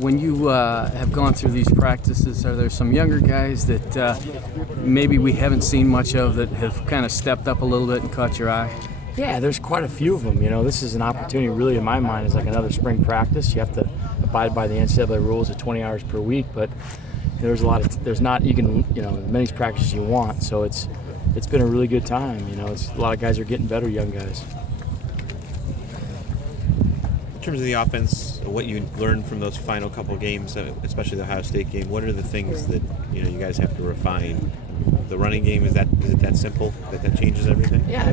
When you have gone through these practices, are there some younger guys that maybe we haven't seen much of that have kind of stepped up a little bit and caught your eye? Yeah, there's quite a few of them. This is an opportunity, really, in my mind, is like another spring practice. You have to abide by the NCAA rules of 20 hours per week, but there's as many practices as you want. So it's been a really good time. A lot of guys are getting better, young guys. In terms of the offense, what you learned from those final couple games, especially the Ohio State game, what are the things that you guys have to refine? The running game, is it that simple that changes everything? Yeah,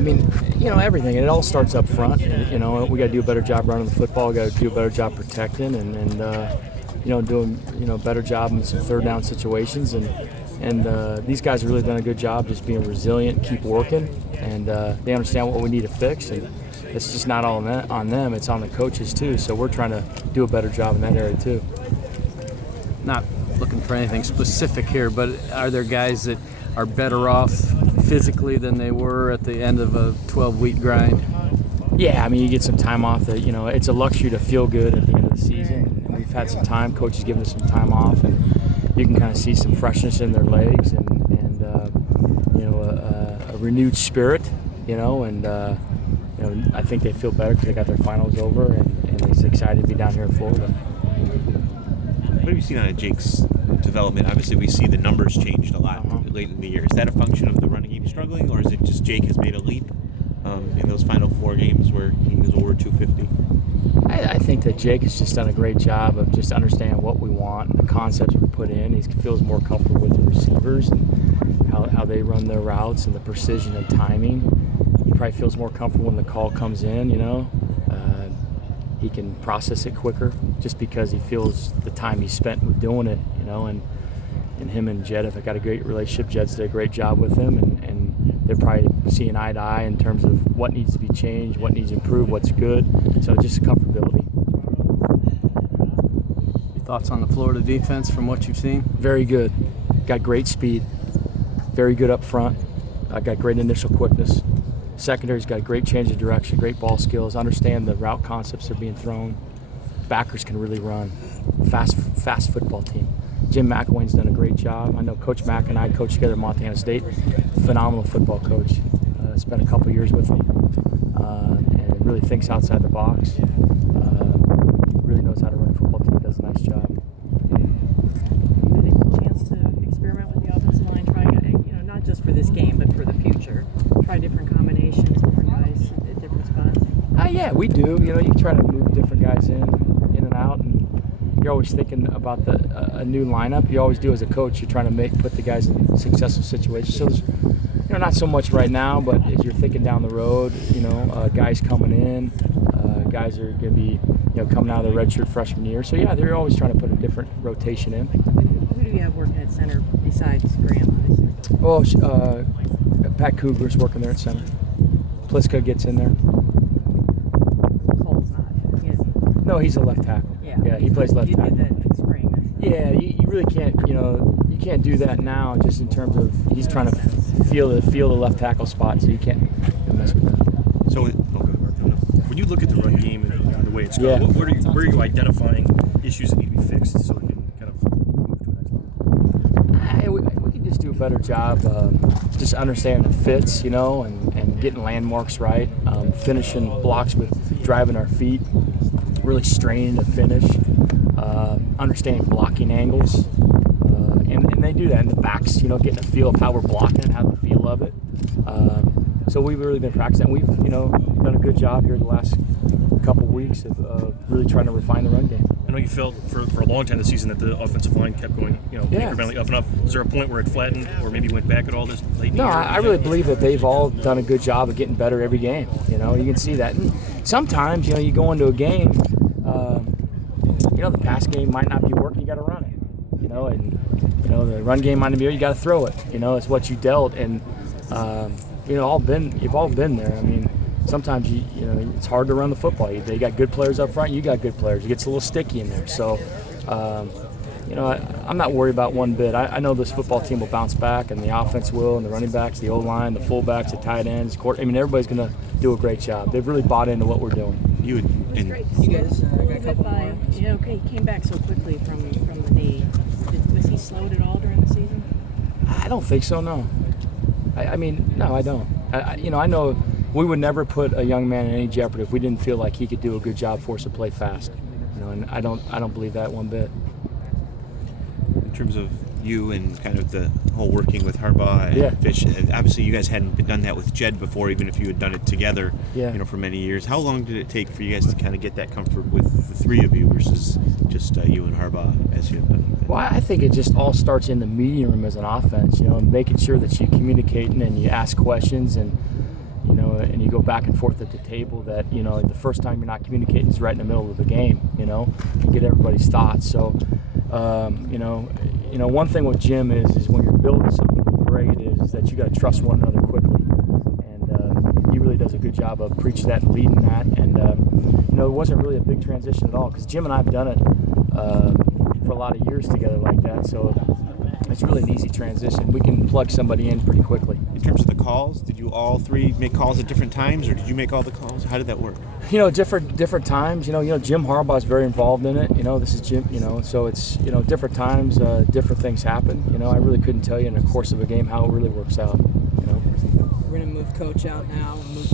everything. It all starts up front. We got to do a better job running the football. We got to do a better job protecting, and doing a better job in some third down situations. And these guys have really done a good job just being resilient, keep working, and they understand what we need to fix. And it's just not all on them; it's on the coaches too. So we're trying to do a better job in that area too. Not looking for anything specific here, but are there guys that are better off physically than they were at the end of a 12-week grind? Yeah, you get some time off. That it's a luxury to feel good at the end of the season. And we've had some time. Coach has given us some time off, and you can kind of see some freshness in their legs and a renewed spirit. I think they feel better because they got their finals over, and they're excited to be down here in Florida. What have you seen out of Jake's development? Obviously, we see the numbers changed a lot late in the year. Is that a function of the running game struggling, or is it just Jake has made a leap in those final 4 games where he was over 250? I think that Jake has just done a great job of just understanding what we want and the concepts we put in. He feels more comfortable with the receivers and how they run their routes and the precision and timing. He probably feels more comfortable when the call comes in, He can process it quicker just because he feels the time he spent with doing it, and him and Jed have got a great relationship. Jed's did a great job with him, and they're probably seeing eye to eye in terms of what needs to be changed, what needs to improve, what's good. So just comfortability. Your thoughts on the Florida defense from what you've seen? Very good. Got great speed. Very good up front. Got great initial quickness. Secondary's got a great change of direction, great ball skills, understand the route concepts that are being thrown. Backers can really run. Fast football team. Jim McElwain's done a great job. I know Coach Mack and I coached together at Montana State. Phenomenal football coach. Spent a couple years with him. And really thinks outside the box. Really knows how to run a football team. Does a nice job. You had a chance to experiment with the offensive line, try, not just for this game, but for the future. Try different combinations, different guys at different spots. Yeah, we do. You try to move different guys in and out, and you're always thinking about a new lineup. You always do as a coach. You're trying to put the guys in successful situations. So there's, not so much right now, but as you're thinking down the road, guys coming in, guys are going to be, coming out of their redshirt freshman year. So yeah, they're always trying to put a different rotation in. Who do you have working at center besides Graham? Oh, Pat Kugler's working there at center. Pliska gets in there. Cole's not. He is. No, he's a left tackle. Yeah, he plays left tackle. You did that in the spring. Yeah, you really can't, you can't do that now just in terms of he's trying to feel the left tackle spot, so you can't mess with that. So, when you look at the run game and the way it's going, where are you identifying issues that need to be fixed so we can kind of move to the next level? We can just do a better job just understanding the fits, and getting landmarks right, finishing blocks with driving our feet, really straining to finish, understanding blocking angles, and they do that in the backs, getting a feel of how we're blocking and how the feel of it. So we've really been practicing. We've, done a good job here the last couple weeks of really trying to refine the run game. I know you felt for a long time this season that the offensive line kept going, incrementally up and up. Is there a point where it flattened or maybe went back at all this late in the year? No, I really believe that they've all done a good job of getting better every game. You can see that. And sometimes, you go into a game, the pass game might not be working. You got to run it. And the run game might not be. You got to throw it. It's what you dealt. And you've all been there. Sometimes it's hard to run the football. They got good players up front. You got good players. It gets a little sticky in there. So, I'm not worried about one bit. I know this football team will bounce back, and the offense will, and the running backs, the O-line, the fullbacks, the tight ends, everybody's going to do a great job. They've really bought into what we're doing. You guys, I got a couple more. Yeah, okay, he came back so quickly from the knee. Was he slowed at all during the season? I don't think so. No. I mean, no, I don't. I know we would never put a young man in any jeopardy if we didn't feel like he could do a good job for us to play fast. And I don't believe that one bit. In terms of you and kind of the whole working with Harbaugh and Fish, and obviously you guys hadn't done that with Jed before, even if you had done it together, for many years. How long did it take for you guys to kind of get that comfort with the three of you versus just you and Harbaugh as you have done? Well, I think it just all starts in the meeting room as an offense, making sure that you're communicating and you ask questions and you go back and forth at the table that, the first time you're not communicating is right in the middle of the game, and get everybody's thoughts. So, one thing with Jim is when you're building something great is that you got to trust one another quickly. And he really does a good job of preaching that and leading that. And, it wasn't really a big transition at all because Jim and I have done it for a lot of years together like that. So it's really an easy transition. We can plug somebody in pretty quickly. In terms of the calls, did you all three make calls at different times, or did you make all the calls? How did that work? Different times. Jim Harbaugh is very involved in it. This is Jim. So it's different times, different things happen. I really couldn't tell you in the course of a game how it really works out. We're going to move Coach out now and move